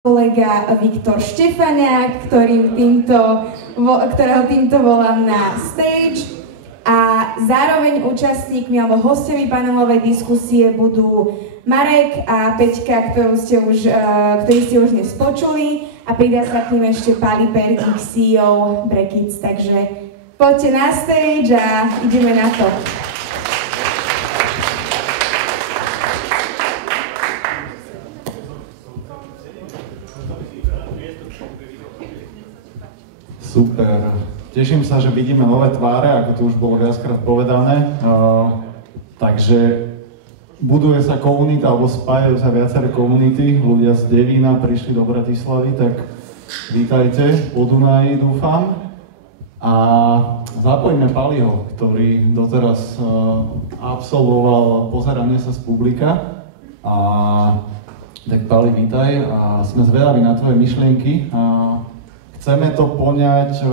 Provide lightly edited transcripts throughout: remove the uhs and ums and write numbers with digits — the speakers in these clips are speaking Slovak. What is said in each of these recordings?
kolega Viktor Štefaniak, ktorého týmto volám na stage. A zároveň účastníkmi alebo hostiami panelovej diskusie budú Marek a Peťka, ktorí ste už dnes počuli, a pridá sa k ním ešte Pali Pertík, CEO Brekic. Takže poďte na stage a ideme na to. Super. Teším sa, že vidíme nové tváre, ako to už bolo viackrát povedané. Takže buduje sa komunita, alebo spájajú sa viaceré komunity. Ľudia z Devína prišli do Bratislavy, tak vítajte po Dunaji, dúfam. A zapojíme Paliho, ktorý doteraz absolvoval pozeranie sa z publika. Tak Pali, vítaj a sme zvedaví na tvoje myšlienky. Chceme to poňať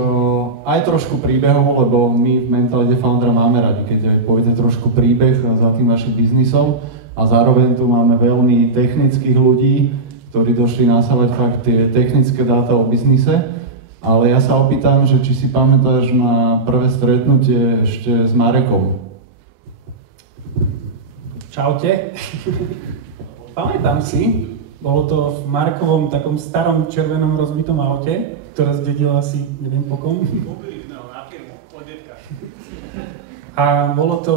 aj trošku príbehovo, lebo my v mentalite foundera máme radi, keď aj poviete trošku príbeh za tým vašim biznisom, a zároveň tu máme veľmi technických ľudí, ktorí došli nasávať fakt tie technické dáta o biznise. Ale ja sa opýtam, že či si pamätáš na prvé stretnutie ešte s Marekom? Čaute. Pamätám si, bolo to v Marekovom takom starom červenom rozbitom aute, ktoré zdedil asi, neviem po kom. Na firmu, od detka. A bolo to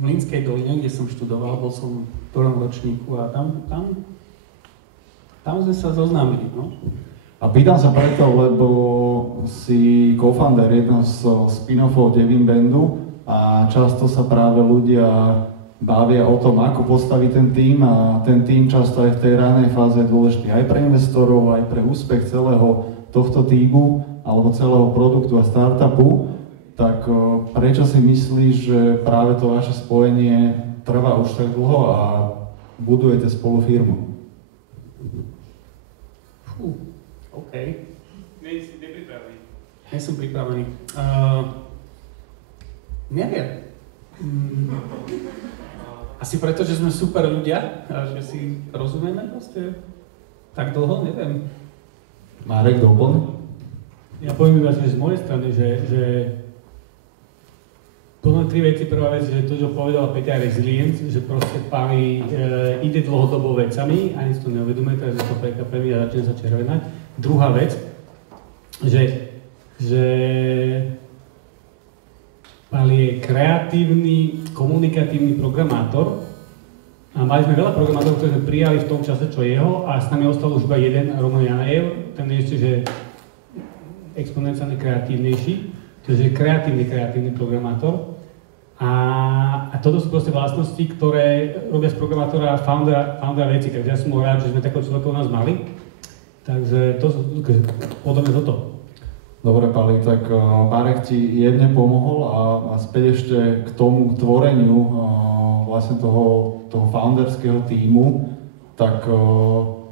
v Mlynskej doline, kde som študoval, bol som v prvom ročníku a tam sme sa zoznámili, no. A pýtam sa preto, lebo si co-founder jedného z spin-offov Devin Bandu a často sa práve ľudia bavia o tom, ako postaviť ten tím, a ten tím často aj v tej ranej fáze je dôležitý aj pre investorov, aj pre úspech celého tohto tímu alebo celého produktu a startupu. Tak prečo si myslíš, že práve to vaše spojenie trvá už tak dlho a budujete spolu firmu? OK. Nepripravený. Nie som pripravený. Neviem. Asi preto, že sme super ľudia a že si rozumieme proste tak dlho, neviem. Marek, doplň? Ja poviem iba, že z mojej strany, že plné tri veci. Prvá vec, že to, čo povedala Peťa, resilience, že proste Pali ide dlhodobo vecami, ani si to neuvedomuje, takže to prekvapený a začne sa červenať. Druhá vec, že Pali je kreatívny, komunikatívny programátor a mali sme veľa programátorov, ktorí sme prijali v tom čase, čo jeho, a s nami ostal už iba jeden, Roman Janajev, ten je ešte, že exponenciálne kreatívnejší, čiže kreatívny programátor. A toto sú proste vlastnosti, ktoré robia z programátora foundera veci, takže ja som bol rád, že sme takého človeka u nás mali. Takže to sú podobne toto. Dobre, Pali, tak Marek ti jemne pomohol a späť ešte k tomu tvoreniu vlastne toho founderského tímu, tak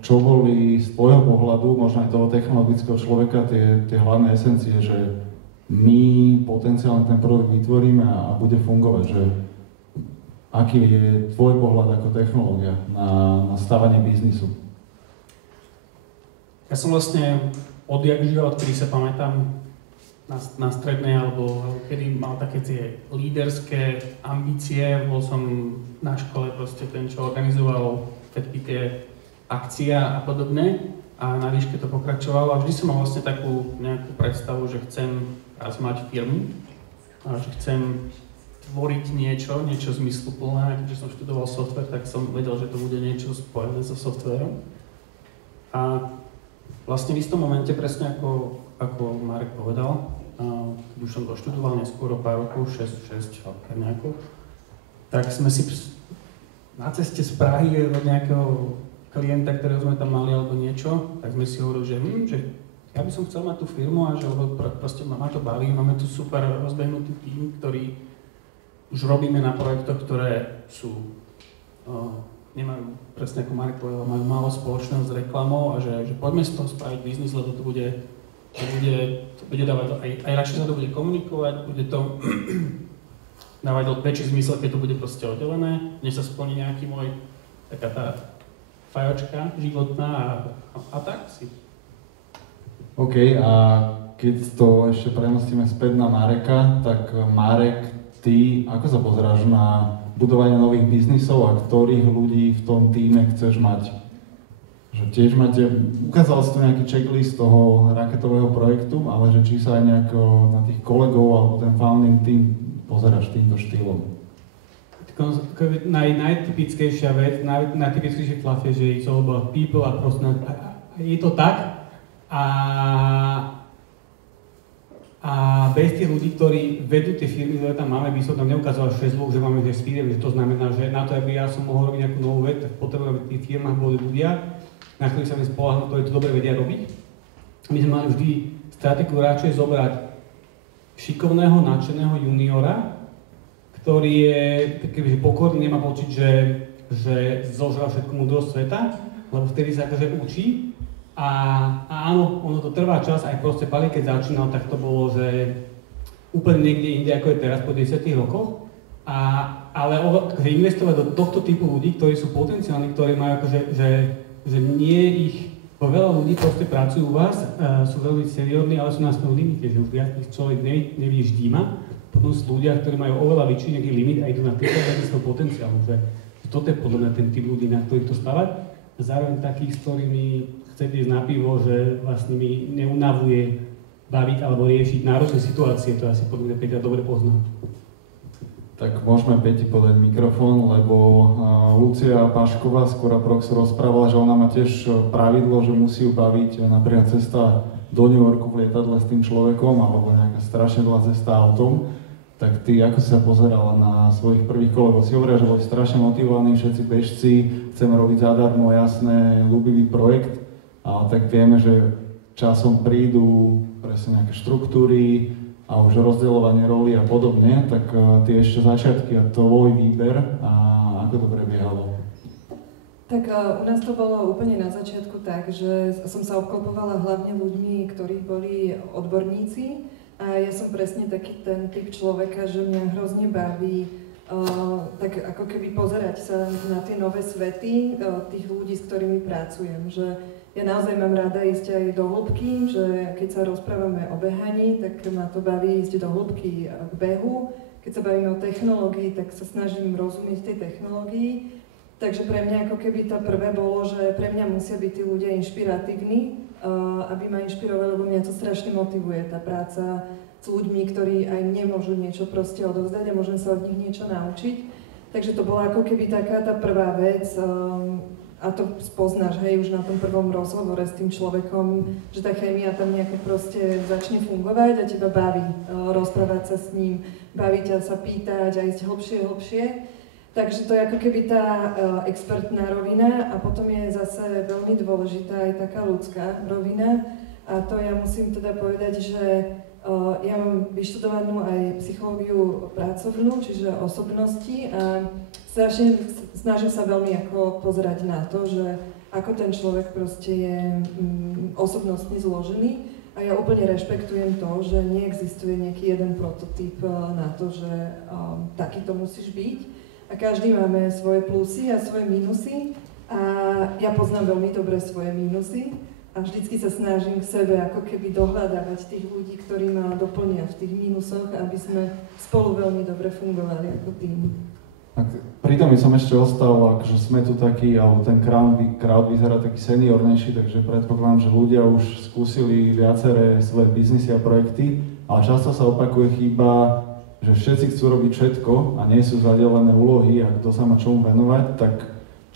čo boli z tvojho pohľadu, možno aj toho technologického človeka, tie hlavné esencie, že my potenciálne ten produkt vytvoríme a bude fungovať, že aký je tvoj pohľad ako technológia na stavanie biznisu? Ja som vlastne odjak živa, odkedy sa pamätám na strednej, alebo kedy mal také tie líderské ambície, bol som na škole proste ten, čo organizoval všetky tie akcie a podobne, a na výške to pokračovalo a vždy som mal vlastne takú nejakú predstavu, že chcem raz mať firmu a že chcem tvoriť niečo zmysluplné. Keďže som študoval software, tak som vedel, že to bude niečo spojené so softwarom. A vlastne v istom momente, presne ako Marek povedal, keď už som doštudoval neskôr o pár rokov, 6 nejako, tak sme si na ceste z Prahy od nejakého klienta, ktorého sme tam mali alebo niečo, tak sme si hovorili, že ja by som chcel mať tú firmu a že proste ma to baví, máme tu super rozbehnutý tím, ktorý už robíme na projektoch, ktoré sú, nemajú, presne ako Marek povedal, majú málo spoločného s reklamou a že poďme z toho spraviť biznis, lebo to bude dávať, aj ľahšie sa to bude komunikovať, bude to dávať väčší zmysel, keď to bude proste oddelené, než sa splní nejaký môj, taká tá fajočka životná a tak si. OK, a keď to ešte premostíme späť na Mareka, tak Marek, ty ako sa pozeráš na budovanie nových biznisov a ktorých ľudí v tom týme chceš mať? Že tiež máte, ukázal si tu nejaký checklist toho raketového projektu, ale že či sa aj nejako na tých kolegov alebo ten founding team pozeráš týmto štýlom? Najtypickejšia vec, najtypickejší fluff je, že it's all about people a proste je to tak a bez tých ľudí, ktorí vedú tie firmy, ktoré tam máme, by som tam neukazoval 6 ľudí, že máme 6 firm, že to znamená, že na to, aby ja som mohol robiť nejakú novú vec, tak potrebujem, aby v tých firmách boli ľudia, na ktorých sa mi spoľahnú, ktorí to dobre vedia robiť. My sme mali vždy stratégiu radšej zobrať šikovného, nadšeného juniora, ktorý je taký, že pokorný, nemá pocit, že zožral všetku múdrosť sveta, lebo vtedy sa akože učí. A áno, ono to trvá čas, aj proste Pali, keď začínal, tak to bolo, že úplne niekde inde, ako je teraz po 10 rokoch. Ale investovať do tohto typu ľudí, ktorí sú potenciálni, ktorí majú akože, že nie ich, veľa ľudí proste pracujú u vás, sú veľmi seriódni, ale sú na svojom limite, že už viac ich človek nevždíma. Potom sú ľudia, ktorí majú oveľa väčší nejaký limit a idú na týchto svoj potenciálu, že toto je podľa mňa ten typ ľudí, na ktorých to stavať. Zároveň takých, s ktorými chcete ísť na pivo, že vlastne mi neunavuje baviť alebo riešiť náročné situácie, to asi podľa mňa Peťa dobre pozná. Tak môžeme Peti podať mikrofón, lebo Lucia Pašková z Curaproxu rozprávala, že ona má tiež pravidlo, že musí ju baviť napríklad cesta do New Yorku v lietadle s tým človekom alebo nejaká strašne dlhá cesta autom. Tak ty, ako si sa pozerala na svojich prvých kolegov? Si hovorila, že boli strašne motivovaní, všetci bežci, chceme robiť zadarmo, jasné, ľúbivý projekt, ale tak vieme, že časom prídu presne nejaké štruktúry a už rozdeľovanie roli a podobne, tak tie ešte začiatky a tvoj výber a ako to prebiehalo? Tak u nás to bolo úplne na začiatku tak, že som sa obklopovala hlavne ľuďmi, ktorí boli odborníci. A ja som presne taký ten typ človeka, že mňa hrozne baví tak ako keby pozerať sa na tie nové svety tých ľudí, s ktorými pracujem. Že ja naozaj mám rada ísť aj do hĺbky, že keď sa rozprávame o behaní, tak ma to baví ísť do hĺbky k behu. Keď sa bavíme o technológii, tak sa snažím rozumieť tej technológii. Takže pre mňa ako keby to prvé bolo, že pre mňa musia byť tí ľudia inšpiratívni, aby ma inšpirovali, lebo mňa to strašne motivuje, tá práca s ľuďmi, ktorí aj mne môžu niečo proste odovzdať a môžem sa od nich niečo naučiť. Takže to bola ako keby taká tá prvá vec a to spoznáš, hej, už na tom prvom rozhovore s tým človekom, že tá chémia tam nejako proste začne fungovať a teba baví rozprávať sa s ním, baví ťa sa pýtať a ísť hlbšie. Takže to je ako keby tá expertná rovina a potom je zase veľmi dôležitá aj taká ľudská rovina a to ja musím teda povedať, že ja mám vyštudovanú aj psychológiu pracovnú, čiže osobnosti a snažím sa veľmi ako pozerať na to, že ako ten človek proste je osobnostne zložený a ja úplne rešpektujem to, že neexistuje nejaký jeden prototyp na to, že takýto musíš byť. A každý máme svoje plusy a svoje minusy a ja poznám veľmi dobre svoje minusy a vždycky sa snažím k sebe ako keby dohľadávať tých ľudí, ktorí ma doplnia v tých minusoch, aby sme spolu veľmi dobre fungovali ako tým. Pritom by som ešte ostal, že sme tu takí, alebo ten crowd vyzerá taký seniornejší, takže predpokladám, že ľudia už skúsili viaceré svoje biznisy a projekty, ale často sa opakuje chyba, že všetci chcú robiť všetko a nie sú zadelené úlohy a kto sa má čomu venovať, tak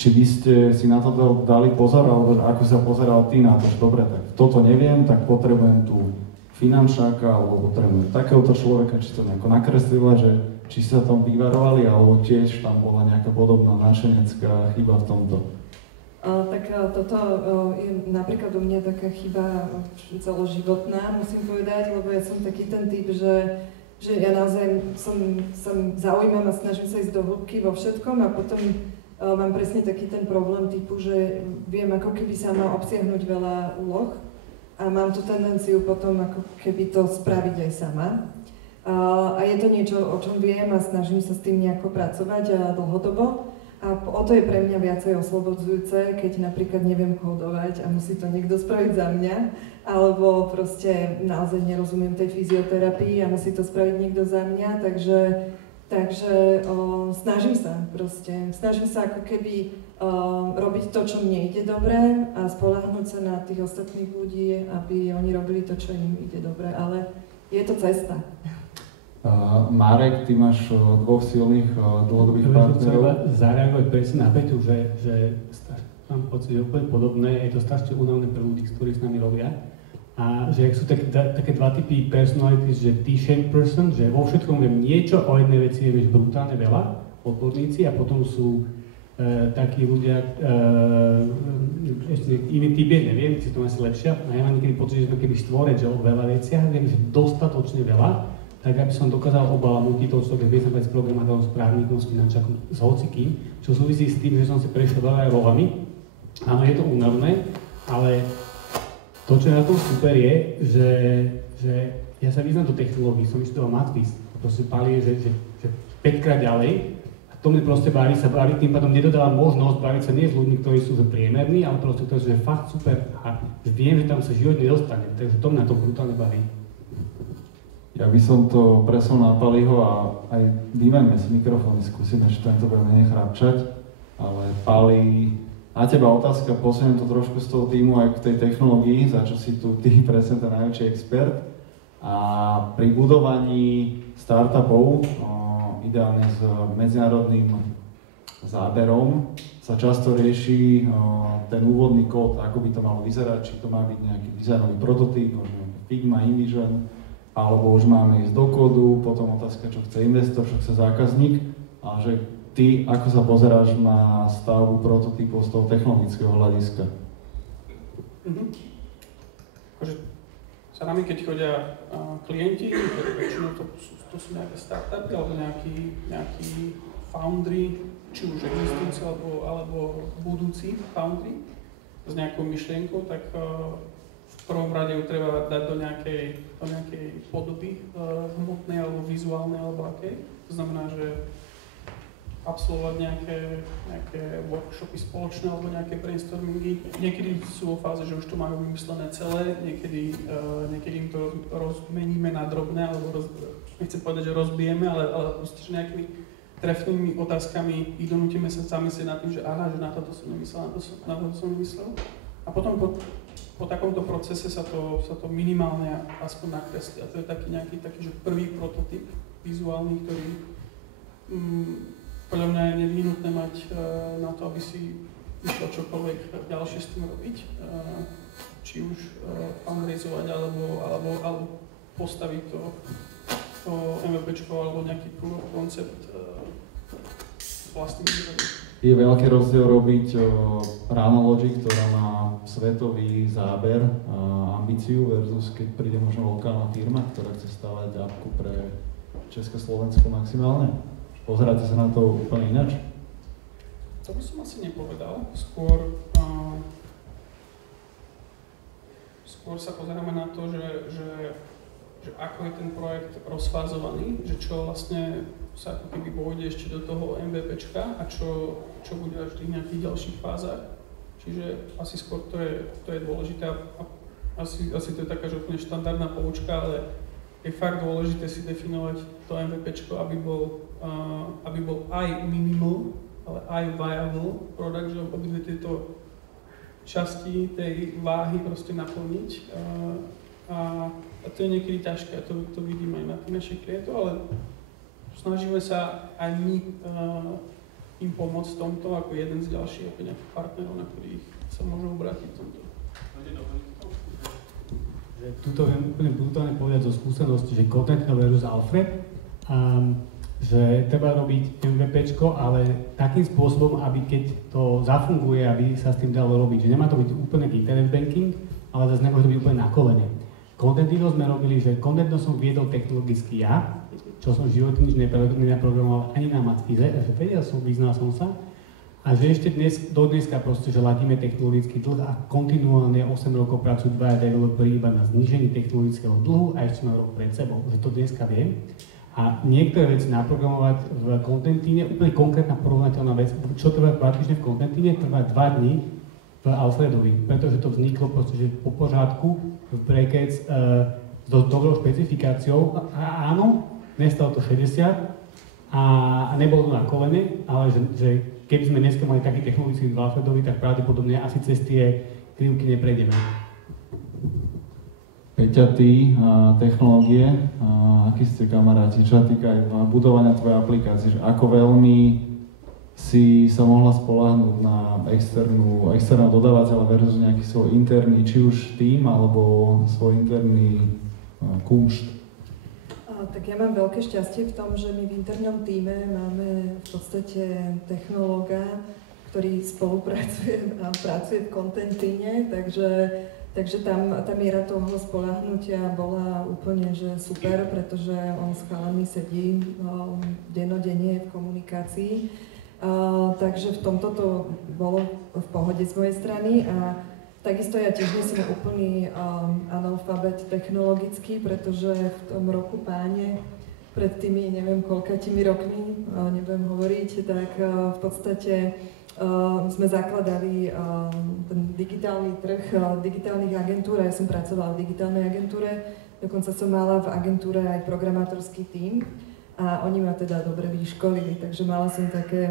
či by ste si na to dali pozor, alebo ako sa pozeral ty na to, že dobre, tak toto neviem, tak potrebujem tu finančáka, alebo potrebujem takéhoto človeka, či to nejako nakreslila, že či sa tam vyvarovali, alebo tiež tam bola nejaká podobná nadšenecká chyba v tomto. Tak toto je napríklad u mňa taká chyba celoživotná, musím povedať, lebo ja som taký ten typ, že ja naozaj sa zaujímam a snažím sa ísť do hĺbky vo všetkom a potom mám presne taký ten problém typu, že viem ako keby sama obsiahnuť veľa úloh a mám tú tendenciu potom ako keby to spraviť aj sama. A je to niečo, o čom viem a snažím sa s tým nejako pracovať dlhodobo, A o to je pre mňa viacej oslobodzujúce, keď napríklad neviem kódovať a musí to niekto spraviť za mňa, alebo proste naozaj nerozumiem tej fyzioterapii a musí to spraviť niekto za mňa, takže snažím sa ako keby robiť to, čo mne ide dobre a spoľahnúť sa na tých ostatných ľudí, aby oni robili to, čo im ide dobre, ale je to cesta. Marek, ty máš dvoch silných dlhodobých partnerov. Treba zareagovať presne na Peťu, že mám pocit, že úplne podobné, je to strašne únavné pre ľudí, ktorí s nami robia. A že ak sú také dva typy personality, že T-shaped person, že vo všetkom viem niečo, o jednej veci vieš brutálne veľa, odborníci, a potom sú takí ľudia, ešte iný typ je, neviem, či to asi lepšia, a ja mám niekedy pocit, že sme keby štvorec, že o veľa veciach, viem, že dostatočne veľa, tak aby som dokázal obalamútiť toho človeka, že som s programátorom, s právnikom, s finančákom, s hocikým, čo súvisí s tým, že som si prešiel veľa rolami. Áno, je to únavné, ale to, čo je na tom super je, že ja sa vyznám do technológií, som vyštudoval Matfis, proste Pali je, že 5-krát ďalej, a to mne proste baví, tým pádom nedodávam možnosť baviť sa nie s ľuďmi, ktorí sú priemerní, ale proste ktorí sú fakt super a viem, že tam sa život nedostane, takže to mňa to brutálne baví. Ja by som to presunul na Paliho a aj vymeňme si mikrofóny, skúsime, že tento bude menej chrapčať, ale Pali, na teba otázka, posuniem to trošku z toho týmu aj k tej technológii, za čo si tu ty presne ten najväčší expert. A pri budovaní startupov, ideálne s medzinárodným záberom, sa často rieši ten úvodný kód, ako by to malo vyzerať, či to má byť nejaký dizajnový prototyp, možno Figma, InVision, alebo už máme ísť do kódu, potom otázka, čo chce investor, čo chce zákazník, a že ty ako sa pozeráš na stavbu prototypov z toho technologického hľadiska? Akože za nami, keď chodia klienti, väčšinou to sú nejaké startupy alebo nejakí foundry, či už existujúci alebo budúci foundry s nejakou myšlienkou, tak v prvom rade ju treba dať do nejakej podoby hmotnej alebo vizuálnej alebo akej. To znamená, že absolvovať nejaké workshopy spoločné alebo nejaké brainstormingy. Niekedy sú vo fáze, že už to majú vymyslené celé, niekedy im to rozmeníme na drobné, alebo nechcem povedať, že rozbijeme, ale proste, že nejakými trefnými otázkami ich donútime sa zamyslieť nad tým, že aha, že na toto som nemyslel, na toto som nemyslel. A potom po takomto procese sa to minimálne aspoň nakreslí. A to je taký že prvý prototyp vizuálny, ktorý podľa mňa je nevyhnutné mať na to, aby si išiel čokoľvek ďalšie s tým robiť. Či už fundraizovať, alebo postaviť to MVPčko alebo nejaký proof of concept vlastným výrobom. Je veľký rozdiel robiť Rhanology, ktorá má svetový záber a ambíciu versus keď príde možno lokálna firma, ktorá chce stavať appku pre Československo maximálne. Pozeráte sa na to úplne ináč? To by som asi nepovedal. Skôr sa pozeráme na to, že ako je ten projekt rozfázovaný, že čo vlastne sa ako keby pôjde ešte do toho MVPčka a čo bude až v nejakých ďalších fázach. Čiže asi skôr to je dôležité a asi to je taká, že úplne štandardná poučka, ale je fakt dôležité si definovať to MVPčko, aby bol aj minimal, ale aj viable product, že obidve tieto časti tej váhy proste naplniť. A to je niekedy ťažké, a to vidím aj na tých našich klientov, ale snažíme sa aj my im pomôcť v tomto ako jeden z ďalších nejakých partnerov, na ktorých sa môžu obrátiť v tomto. Tuto viem úplne brutálne povedať zo skúsenosti, že Content versus Alfred, že treba robiť MVPčko, ale takým spôsobom, aby keď to zafunguje, aby sa s tým dalo robiť. Že nemá to byť úplne internet banking, ale zase nemôže to byť úplne na kolene. Contentino sme robili, že Contentino som viedol technologicky ja, čo som v živote nič nenaprogramoval ani na Matfize, že vedel som, vyznal som sa. A že ešte do dneska proste, že ladíme technologický dlh a kontinuálne 8 rokov pracujú dvaja developeri iba na znížení technologického dlhu a ešte mám rok pred sebou, že to dneska viem. A niektoré veci naprogramovať v Contentíne, úplne konkrétna porovnateľná vec, čo trvá 2 týždne v Contentíne, trvá 2 dní v Alfredovi, pretože to vzniklo proste, že po pořádku v Brackets s dobrou špecifikáciou. A áno, nestalo to 60 a nebolo to na kolene, ale že keby sme dneska mali taký technologický v Alfredovi, tak pravdepodobne asi cez tie krivky neprejdeme. Peťa, ty technológie, akí ste kamaráti, čo sa týka aj budovania tvojej aplikácie, že ako veľmi si sa mohla spoľahnúť na externého dodávateľa versus nejaký svoj interný, či už tým, alebo svoj interný kumšt? Tak ja mám veľké šťastie v tom, že my v internom tíme máme v podstate technológa, ktorý spolupracuje a pracuje v Contentíne, takže tam tá miera toho spoľahnutia bola úplne že super, pretože on s chalami sedí dennodenne v komunikácii. Takže v tomto to bolo v pohode z mojej strany a takisto ja tiež nie som úplný analfabet technologický, pretože v tom roku páne pred tými neviem koľkatými rokmi, nebudem hovoriť, tak v podstate sme zakladali ten digitálny trh digitálnych agentúr a ja som pracovala v digitálnej agentúre, dokonca som mala v agentúre aj programátorský tím a oni ma teda dobre vyškolili, takže mala som také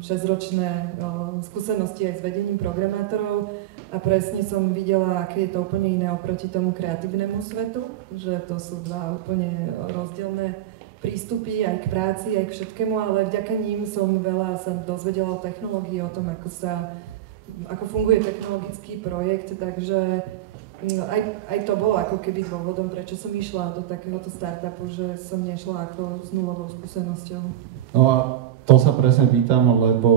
6-ročné skúsenosti aj s vedením programátorov a presne som videla, aké je to úplne iné oproti tomu kreatívnemu svetu, že to sú dva úplne rozdielne prístupy aj k práci, aj k všetkému, ale vďaka ním som veľa sa dozvedela o technológii, o tom, ako funguje technologický projekt, takže aj to bolo ako keby dôvodom, prečo som išla do takéhoto startupu, že som nešla ako s nulovou skúsenosťou. No a to sa presne pýtam, lebo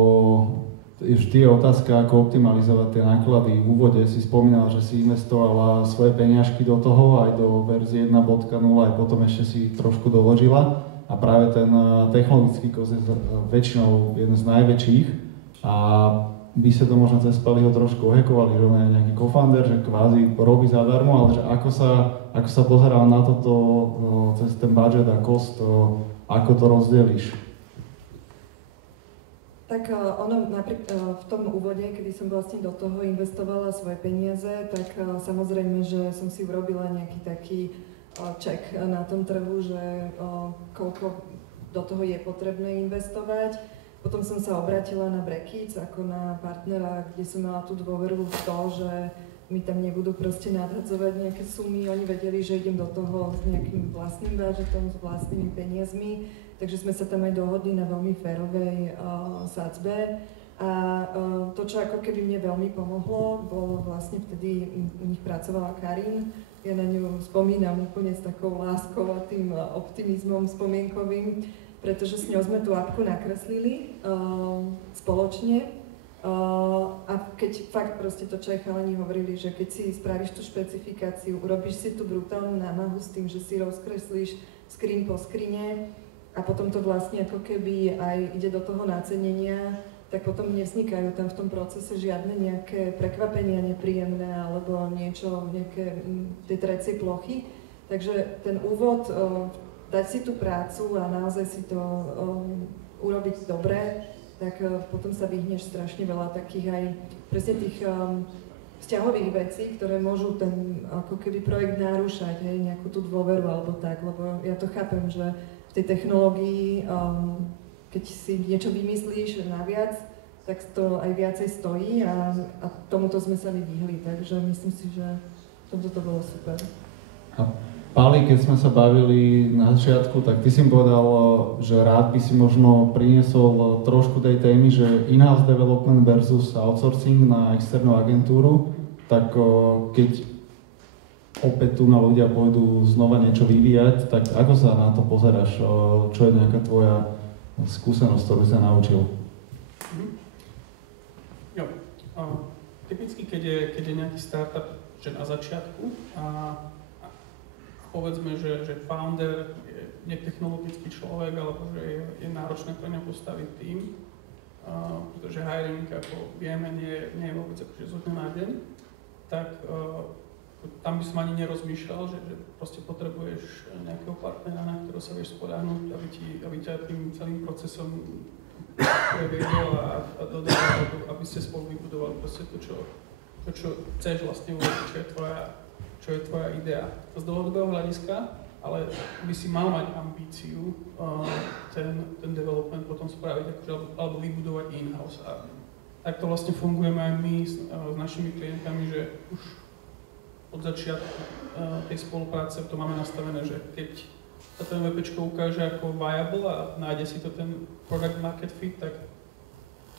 vždy je otázka, ako optimalizovať tie náklady. V úvode si spomínala, že si investovala svoje peniažky do toho, aj do verzie 1.0, aj potom ešte si trošku doložila. A práve ten technologický kost je väčšinou jeden z najväčších. A by sa to možno cez Paliho trošku ohekovali, že on je nejaký co-founder, že kvázi robí zadarmo, ale že ako sa pozeral na toto cez ten budget a cost, ako to rozdelíš? Tak ono v tom úvode, kedy som vlastne do toho investovala svoje peniaze, tak samozrejme, že som si urobila nejaký taký check na tom trhu, že koľko do toho je potrebné investovať. Potom som sa obrátila na Brackets ako na partnera, kde som mala tú dôveru v to, že mi tam nebudú proste nadhadzovať nejaké sumy. Oni vedeli, že idem do toho s nejakým vlastným budžetom, s vlastnými peniazmi. Takže sme sa tam aj dohodli na veľmi férovej sadzbe. A to, čo ako keby mne veľmi pomohlo, bolo vlastne vtedy u nich pracovala Karin. Ja na ňu spomínam úplne s takou láskou a tým optimizmom spomienkovým, pretože s ňou sme tú apku nakreslili spoločne. A keď fakt proste to, čo aj chalani hovorili, že keď si spravíš tú špecifikáciu, urobíš si tú brutálnu námahu s tým, že si rozkreslíš screen po skrine, a potom to vlastne ako keby aj ide do toho nácenenia, tak potom nevznikajú tam v tom procese žiadne nejaké prekvapenia nepríjemné alebo niečo, nejaké tie trecie plochy. Takže ten úvod, dať si tú prácu a naozaj si to urobiť dobre, tak potom sa vyhneš strašne veľa takých aj presne tých vzťahových vecí, ktoré môžu ten ako keby projekt narúšať, hej, nejakú tú dôveru alebo tak, lebo ja to chápem, že v tej technológii, keď si niečo vymyslíš naviac, tak to aj viacej stojí a tomuto sme sa vyhli, takže myslím si, že toto bolo super. A Pali, keď sme sa bavili na začiatku, tak ty si mi povedal, že rád by si možno priniesol trošku tej témy, že in-house development versus outsourcing na externú agentúru, tak keď opäť tu na ľudia pôjdu znova niečo vyvíjať, tak ako sa na to pozeráš? Čo je nejaká tvoja skúsenosť, ktorú sa naučil? Jo, typicky, keď je nejaký startup, že na začiatku a povedzme, že founder je technologický človek, alebo že je náročné pre ňa postaviť tým, pretože hiring, ako vieme, nie je vôbec akože zo dňa na deň, tak tam by som ani nerozmýšľal, že proste potrebuješ nejakého partnera, na ktorého sa vieš spoľahnúť, aby ťa tým celým procesom previedol a dodal, aby ste spolu vybudovali proste to, čo chceš vlastne urobiť, čo je tvoja idea. Z dlhodobého hľadiska, ale by si mal mať ambíciu ten development potom spraviť, akože, alebo vybudovať in-house. A takto vlastne fungujeme aj my s našimi klientami, že už od začiatku tej spolupráce to máme nastavené, že keď sa ten VPčko ukáže ako viable a nájde si to ten product market fit, tak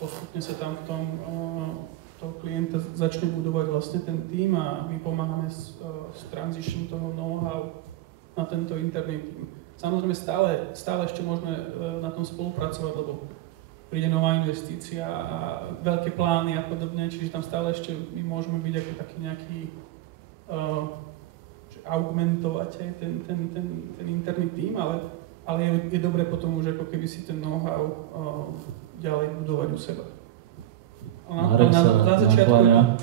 postupne sa tam v tom toho klienta začne budovať vlastne ten tým a my pomáhame s transition toho know-how na tento interný tým. Samozrejme stále ešte môžeme na tom spolupracovať, lebo príde nová investícia a veľké plány a podobne, čiže tam stále ešte my môžeme byť ako taký nejaký augmentovať aj ten interný tým, ale je dobré potom už ako keby si ten know-how ďalej budovať u seba. Marek sa nakláňa.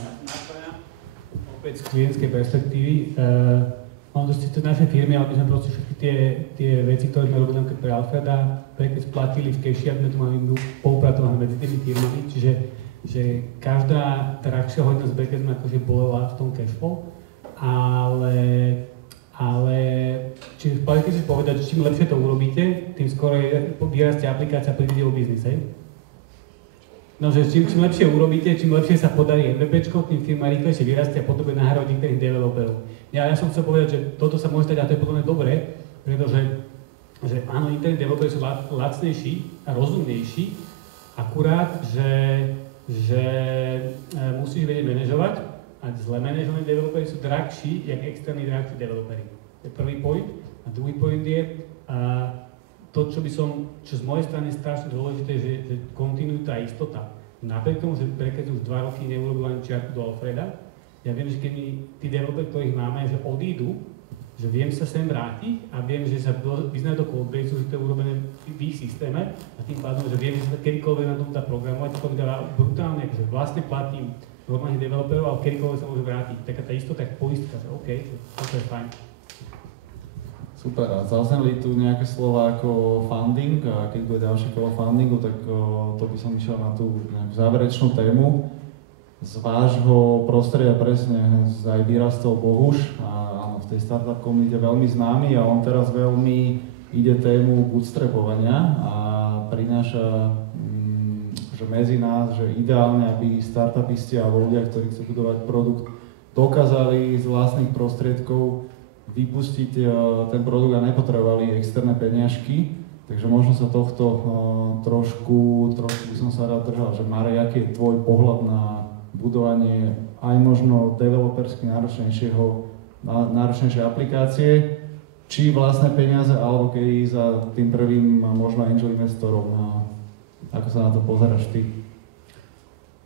Opäť z klientskej perspektívy. Mám dosť to naše firmy, ale my sme proste všetky tie veci, ktoré sme robili pre Alfreda, keď splatili v cashi, aby sme tu mali spolupracovať medzi tými firmami, čiže že každá drahšia hodina z Backend sme akože bolela v tom cashflow, ale či spalite si povedať, že čím lepšie to urobíte, tým skôr vyrastie aplikácia pre video business, hej? No, že čím lepšie urobíte, čím lepšie sa podarí MVPčko, tým firma rýchlejšie vyrastie a potrebuje nahrávať niektorých developerov. Ja som chcel povedať, že toto sa môže stať a to je podľa mňa dobré, pretože že áno, interní developeri sú lacnejší a rozumnejší, akurát, že musíš vedieť manažovať a zle manažovaní developeri sú drahší, jak externí drahší developeri. To je prvý point. A druhý point je, to, čo z mojej strany je strašne dôležité, že kontinuita a istota. Napriek tomu, že Backend už 2 roky neurobil ani čiarku do Alfreda, ja viem, že keď mi tí developeri, ktorých máme, že odídu, že viem sa sem vrátiť a viem, že sa vyznajú do codebase, že to je urobené v ich systéme a tým pádom, že viem, že sa kedykoľvek na tom dá programovať, to mi dáva brutálne, že vlastne platím normálnych developerov, ale kedykoľvek sa môže vrátiť. Taká tá istota, tak poistka, že OK, že toto je fajn. Super, a zazneli tu nejaké slova ako funding a keď bude ďalšie kolo fundingu, tak to by som išiel na tú nejakú záverečnú tému. Z vášho prostredia presne aj vyrastol Bohuš a áno, v tej startup komunite veľmi známy a on teraz veľmi ide tému bootstrapovania a prináša že medzi nás, že ideálne, aby startupisti alebo ľudia, ktorí chcú budovať produkt, dokázali z vlastných prostriedkov vypustiť ten produkt a nepotrebovali externé peniažky. Takže možno sa tohto trošku by som sa rád držal, že Marek, aký je tvoj pohľad na budovanie aj možno developersky náročnejšej aplikácie, či vlastné peniaze, alebo keď ísť za tým prvým možno angel investorom. Ako sa na to pozeráš ty?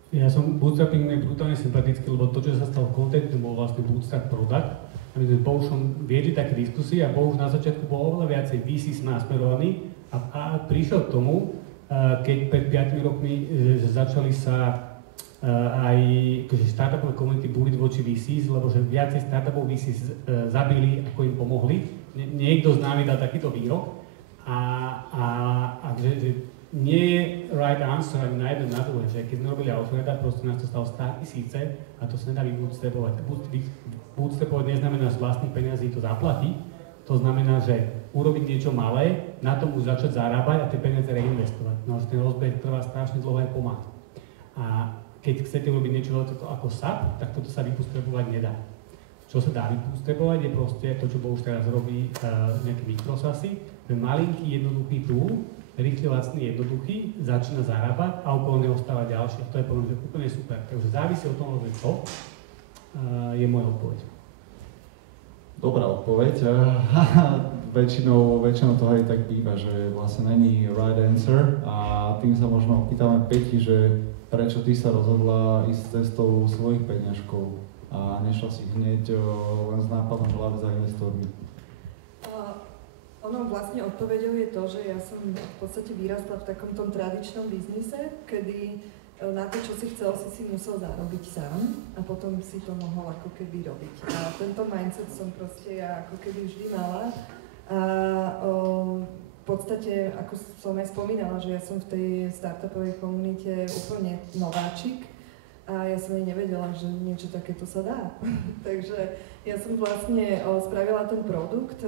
Ja som bootstrapping brutálne sympatický, lebo to, čo sa stalo v Contentu, bol vlastne bootstrap product. A my sme Bohušom viedli také diskusie a Bohuš na začiatku bol oveľa viacej VC nasmerovaný a prišiel k tomu, keď pred 5 rokmi že začali sa aj akože startupové komunity búriť voči VCs, lebo že viacej startupov VCs zabili, ako im pomohli. Niekto z nami dal takýto výrok a že nie je right answer ani na jedno na druhé, že keď sme robili Alfreda, proste nás to stalo 100 000 a to sa nedá vybootstrapovať. Bootstrapovať neznamená, že z vlastných peniazí to zaplatiť, to znamená, že urobiť niečo malé, na tom už začať zarábať a tie peniaze reinvestovať. No, že ten rozbeh trvá strašne dlho aj pomáha. A keď chcete urobiť niečo ako SAP, tak toto sa vybootstrapovať nedá. Čo sa dá vybootstrapovať je proste to, čo Bohuš teraz robí nejaké mikrosasy, že malinký, jednoduchý tool, rýchly, lacný, jednoduchý, začína zarábať a okolo neho stáva ďalšie. To je podľa mňa úplne super. Takže závisí od toho, že čo je moja odpoveď. Dobrá odpoveď. väčšinou to aj tak býva, že vlastne není right answer a tým sa možno opýtame Peti, že prečo ty sa rozhodla ísť cestou svojich peňažkov a nešla si hneď len s nápadom v hlave za investormi. Ono vlastne odpoveďou je to, že ja som v podstate vyrastla v takom tom tradičnom biznise, kedy na to, čo si chcel, si musel zarobiť sám a potom si to mohol ako keby robiť. A tento mindset som proste ja ako keby vždy mala. A v podstate, ako som aj spomínala, že ja som v tej startupovej komunite úplne nováčik a ja som aj nevedela, že niečo takéto sa dá. Takže ja som vlastne spravila ten produkt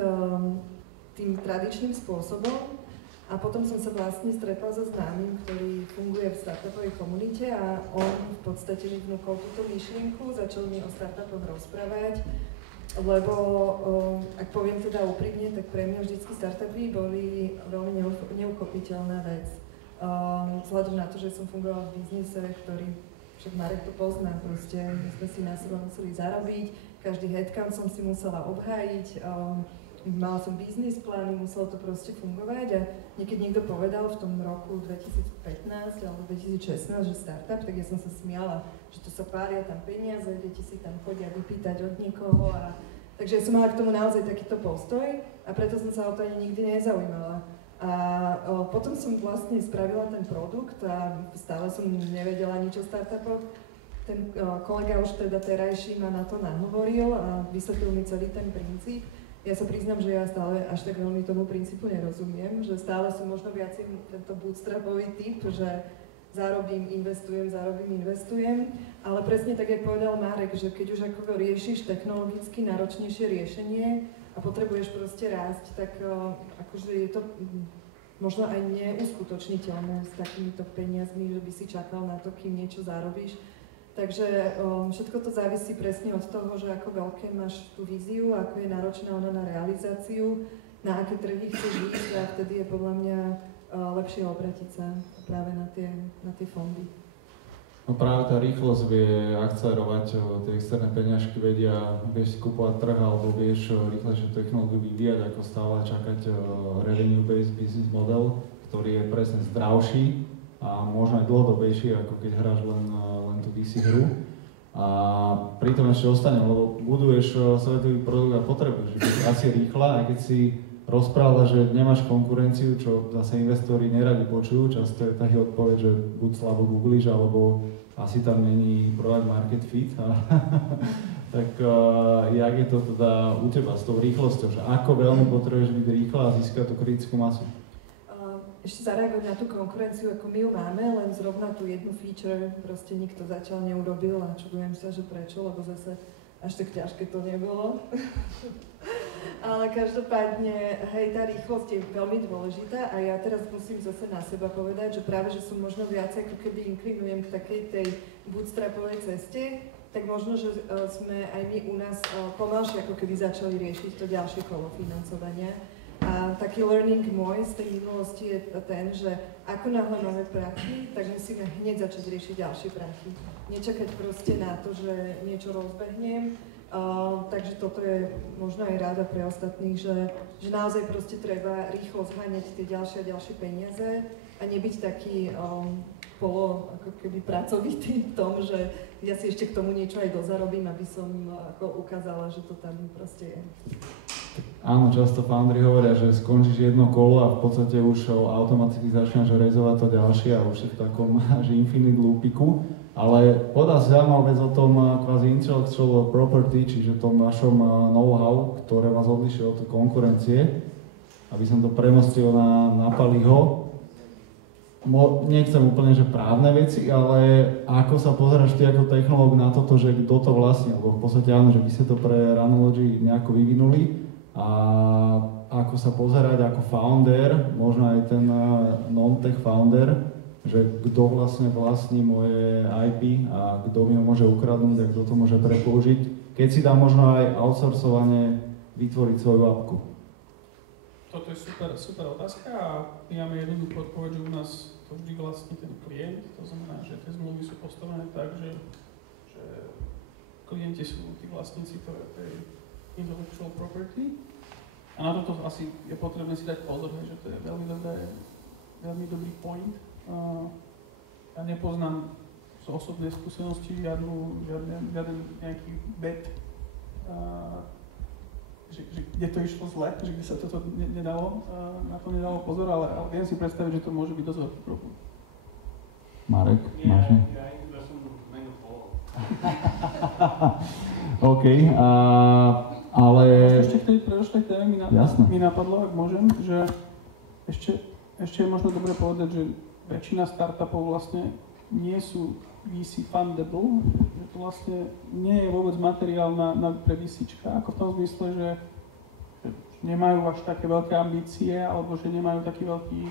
tým tradičným spôsobom a potom som sa vlastne stretla so známym, ktorý funguje v startupovej komunite a on v podstate mi vnúkol túto myšlienku, začal mi o startupoch rozprávať, lebo ak poviem teda úprimne, tak pre mňa vždycky startupy boli veľmi neuchopiteľná vec. Vzhľadom na to, že som fungovala v biznise, ktorý, však Marek to pozná, proste my sme si na seba museli zarobiť, každý headcount som si musela obhájiť, mala som biznis plány, muselo to proste fungovať a niekedy niekto povedal v tom roku 2015 alebo 2016, že startup, tak ja som sa smiala, že to sa pália tam peniaze, deti si tam chodia vypýtať od niekoho a takže ja som mala k tomu naozaj takýto postoj a preto som sa o to ani nikdy nezaujímala. A potom som vlastne spravila ten produkt a stále som nevedela nič o startupoch. Ten kolega už teda terajší ma na to nahovoril a vysvetlil mi celý ten princíp. Ja sa priznám, že ja stále až tak veľmi tomu princípu nerozumiem, že stále som možno viac tento bootstrapový typ, že zarobím, investujem, ale presne tak, jak povedal Marek, že keď už ako riešiš technologicky náročnejšie riešenie a potrebuješ proste rásť, tak akože je to možno aj neuskutočniteľné s takýmito peniazmi, že by si čakal na to, kým niečo zarobíš. Takže všetko to závisí presne od toho, že ako veľké máš tú víziu, ako je náročná ona na realizáciu, na aké trhy chceš ísť a vtedy je podľa mňa lepšie obratiť sa práve na tie fondy. No práve tá rýchlosť vie akcelerovať tie externé peňažky, vieš skupovať trh alebo vieš rýchlejšie technológiu vyvíjať, ako stále čakať revenue-based business model, ktorý je presne zdravší a možno aj dlhodobejší, ako keď hráš len tú DC hru. A pritom ešte ostanem, lebo buduješ svetový produkt a potrebuješ byť asi rýchla, aj keď si rozpráva, že nemáš konkurenciu, čo zase investori neradi počujú, často je taký odpoveď, že buď slabo googlíš, alebo asi tam není product market fit. Tak jak je to teda u teba s tou rýchlosťou, že ako veľmi potrebuješ byť rýchla a získať tú kritickú masu? Ešte zareagovať na tú konkurenciu, ako my ju máme, len zrovna tú jednu feature proste nikto zatiaľ neurobil a čudujem sa, že prečo, lebo zase až tak ťažké to nebolo. Ale každopádne, hej, tá rýchlosť je veľmi dôležitá a ja teraz musím zase na seba povedať, že práve, že som možno viac ako keby inklinujem k takej tej bootstrapovej ceste, tak možno, že sme aj my u nás pomalšie ako keby začali riešiť to ďalšie kolo financovania. A taký learning môj z tej minulosti je ten, že ako náhle máme prachy, tak musíme hneď začať riešiť ďalšie prachy. Nečakať proste na to, že niečo rozbehnem. Takže toto je možno aj rada pre ostatných, že naozaj proste treba rýchlo zháňať tie ďalšie a ďalšie peniaze a nebyť taký ako keby pracovitý v tom, že ja si ešte k tomu niečo aj dozarobím, aby som ako ukázala, že to tam proste je. Áno, často foundry hovoria, že skončíš jedno kolo a v podstate už automaticky začneš rezovať to ďalšie a už si v takom že infinite loopiku. Ale podá zaujímavú vec o tom kvázi intellectual property, čiže tom našom know-how, ktoré vás odlišuje od konkurencie. Aby som to premostil na Paliho. Nechcem úplne, že právne veci, ale ako sa pozeráš ty ako technológ na toto, že kto to vlastne, lebo v podstate áno, že vy ste to pre Runology nejako vyvinuli, a ako sa pozerať ako founder, možno aj ten non-tech founder, že kto vlastní moje IP a kto mi ho môže ukradnúť a kto to môže prepoužiť, keď si dá možno aj outsourcovanie vytvoriť svoju appku. Toto je super otázka a my máme jednoduchú odpoveď, že u nás to vždy vlastní ten klient, to znamená, že tie zmluvy sú postavené tak, že klienti sú tí vlastníci tej intellectual property. A na toto asi je potrebné si dať pozor, že to je veľmi dobrý point. Ja nepoznám z osobnej skúsenosti žiaden nejaký bet, že kde to išlo zle, že kde sa toto nedalo, na to nedalo pozor, ale viem si predstaviť, že to môže byť dosť veľký problém. Marek, máš? Ja iba som menu pol. OK, ale... Ešte k tej predošlej téme mi napadlo, ak môžem, že ešte je možno dobre povedať, že väčšina startupov vlastne nie sú VC fundable, že to vlastne nie je vôbec materiál pre VCčka, ako v tom zmysle, že nemajú až také veľké ambície, alebo že nemajú taký veľký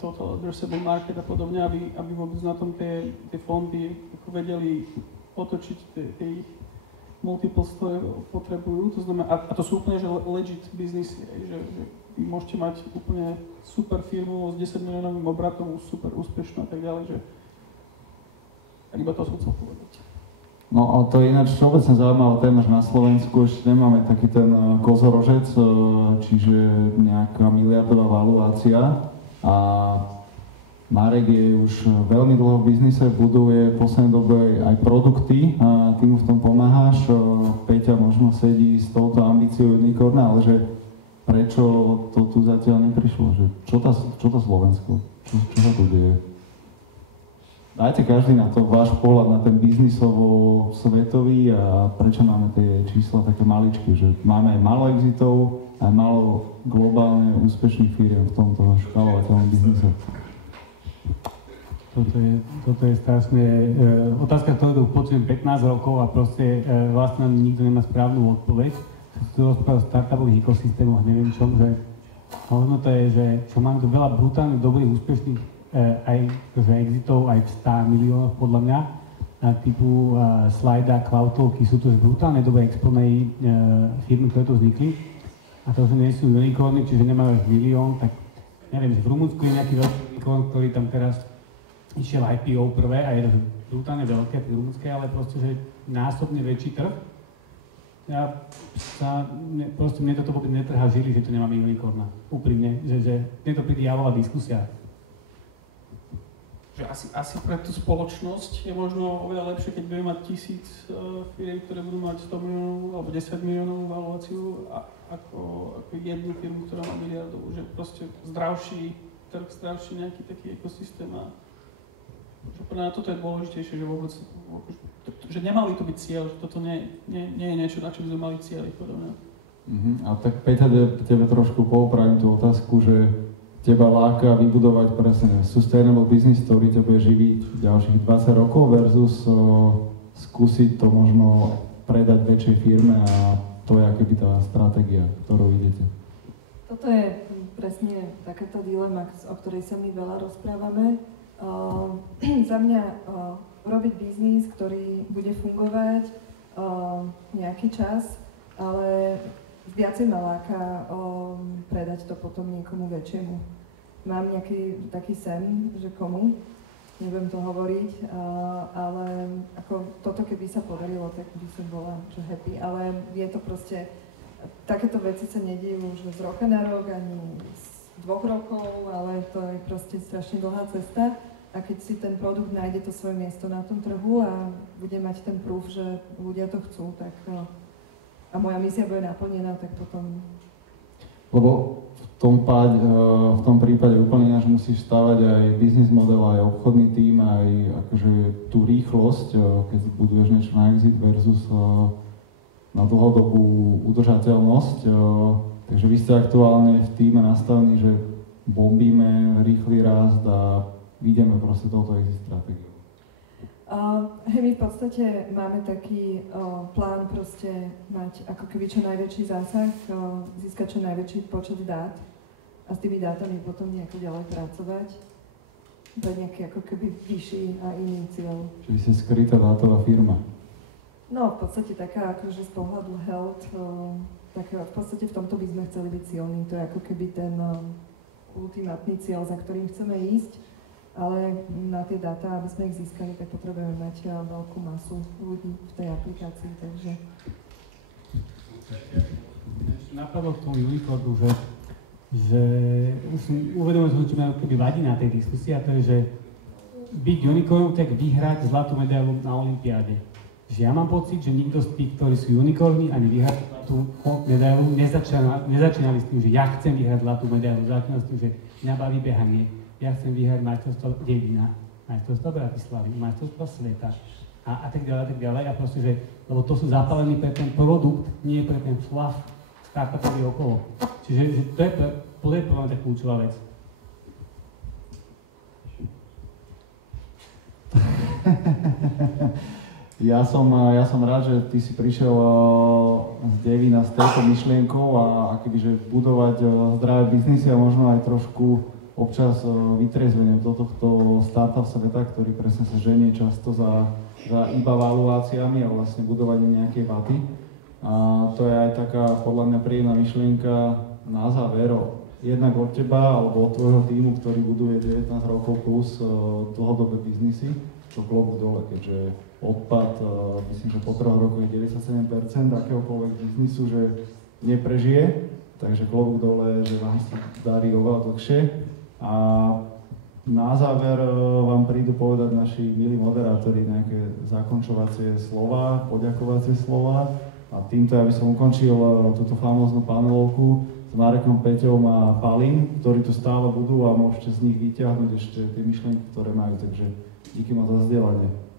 total addressable market a podobne, aby vôbec na tom tie fondy ako vedeli otočiť tie ich multiples, ktoré potrebujú. To znamená, a to sú úplne že legit biznisy, že vy môžete mať úplne super firmu s 10 miliónovým obratom, super úspešnú a tak ďalej, že iba to som chcel povedať. No a to je ináč všeobecne zaujímavá téma, že na Slovensku ešte nemáme taký ten kozorožec, čiže nejaká miliardová valuácia a Marek je už veľmi dlho v biznise, buduje v poslednej dobe aj produkty a ty mu v tom pomáhaš. Peťa možno sedí s touto ambíciou unicorna, ale že prečo to tu zatiaľ neprišlo? Že čo to Slovensko? Čo sa tu deje? Dajte každý na to váš pohľad na ten biznisovo-svetový a prečo máme tie čísla také maličky, že máme aj málo exitov, aj málo globálne úspešných firiem v tomto škálovateľnom biznise. Toto je strašne otázka, ktorú počujem 15 rokov a proste vlastne nikto nemá správnu odpoveď. Tu rozprávam o startupových ekosystémoch, neviem čom, že možno to je, že čo máme tu veľa brutálne dobrých, úspešných aj exitov, aj v 100 miliónoch podľa mňa, typu Slida, Cloudtalky, sú to brutálne dobre exponej firmy, ktoré tu vznikli. A to, že nie sú unicorny, čiže nemajú až milión, tak neviem, že v Rumunsku je nejaký veľký unicorn, ktorý tam teraz išiel IPO prvé a je to brutálne veľké, tie rumunské, ale proste, že násobne väčší trh. Proste mne toto vôbec netrhá žily, že tu nemáme unicorna. Úprimne, že mne to príde javová diskusia. Že asi pre tú spoločnosť je možno oveľa lepšie, keď budeme mať 1000 firiem, ktoré budú mať 100 miliónov alebo 10 miliónov valuáciu ako jednu firmu, ktorá má miliardov. Že proste zdravší trh, zdravší nejaký taký ekosystém a že pre mňa toto je dôležitejšie, že vôbec, že nemali to byť cieľ, že toto nie je niečo, na čo by sme mali cieľiť, podľa mňa. A tak Peťa, tebe trošku poupravím tú otázku, že teba láka vybudovať presne sustainable business, ktorý ťa bude živiť ďalších 20 rokov versus skúsiť to možno predať väčšej firme a to je akoby tá stratégia, ktorou idete. Toto je presne takáto dilema, o ktorej sa my veľa rozprávame. Za mňa robiť biznis, ktorý bude fungovať nejaký čas, ale viacej ma láka predať to potom niekomu väčšiemu. Mám nejaký taký sen, že komu, nebudem to hovoriť, ale ako toto keby sa podarilo, tak by som bola happy, ale je to proste, takéto veci sa nediejú už z roka na rok, ani z 2 rokov, ale to je proste strašne dlhá cesta. A keď si ten produkt nájde to svoje miesto na tom trhu a bude mať ten proof, že ľudia to chcú, tak a moja misia bude naplnená, tak potom... Lebo v tom prípade úplne ináč musíš stavať aj biznis model, aj obchodný tím, aj akože tú rýchlosť, keď buduješ niečo na exit versus na dlhodobú udržateľnosť. Takže vy ste aktuálne v tíme nastavení, že bombíme rýchly rast a ideme proste touto exit stratégiou. My v podstate máme taký plán proste mať ako keby čo najväčší zásah, získať čo najväčší počet dát a s tými dátami potom nejako ďalej pracovať. To je nejaký ako keby vyšší a iný cieľ. Čiže ste skrytá dátová firma. No v podstate taká akože z pohľadu health, tak v podstate v tomto by sme chceli byť silní. To je ako keby ten ultimátny cieľ, za ktorým chceme ísť. Ale na tie dáta, aby sme ich získali, tak potrebujeme mať veľkú masu ľudí v tej aplikácii, takže... Napadlo k tomu unicornu, že už uvedomujem, čo ma keby vadí na tej diskusii, a to je, že byť unicornom, tak vyhrať zlatú medailu na olympiáde. Že ja mám pocit, že nikto z tých, ktorí sú unicorni, ani vyhrať zlatú medailu, nezačínali s tým, že ja chcem vyhrať zlatú medailu, začínali s tým, že mňa baví behanie. Ja chcem vyhrať majstrovstvo dedina. majstrovstvá Bratislavy, majstrovstvá sveta a tak ďalej. A proste, že, lebo to sú zapálení pre ten produkt, nie pre ten fluff startupový okolo. Čiže že to je podľa mňa tá kľúčová vec. Ja som rád, že ty si prišiel z Devína s touto myšlienkou a akobyže budovať zdravé biznisy a možno aj trošku občas vytriezvenie do tohto startup sveta, ktorý presne sa ženie často za iba valuáciami a vlastne budovaním nejakej vaty. A to je aj taká podľa mňa príjemná myšlienka na záver, jednak od teba alebo od tvojho tímu, ktorý buduje 19 rokov plus dlhodobé biznisy, čo klobúk dole, keďže odpad, myslím, že po 3 rokoch je 97% akéhokoľvek biznisu, že neprežije, takže klobúk dole, že vám sa darí oveľa dlhšie. A na záver vám prídu povedať naši milí moderátori nejaké zakončovacie slova, poďakovacie slova. A týmto ja by som ukončil túto famóznu panelovku s Marekom, Peťom a Palim, ktorí tu stále budú a môžete z nich vyťahnuť ešte tie myšlienky, ktoré majú. Takže díky moc za zdieľanie.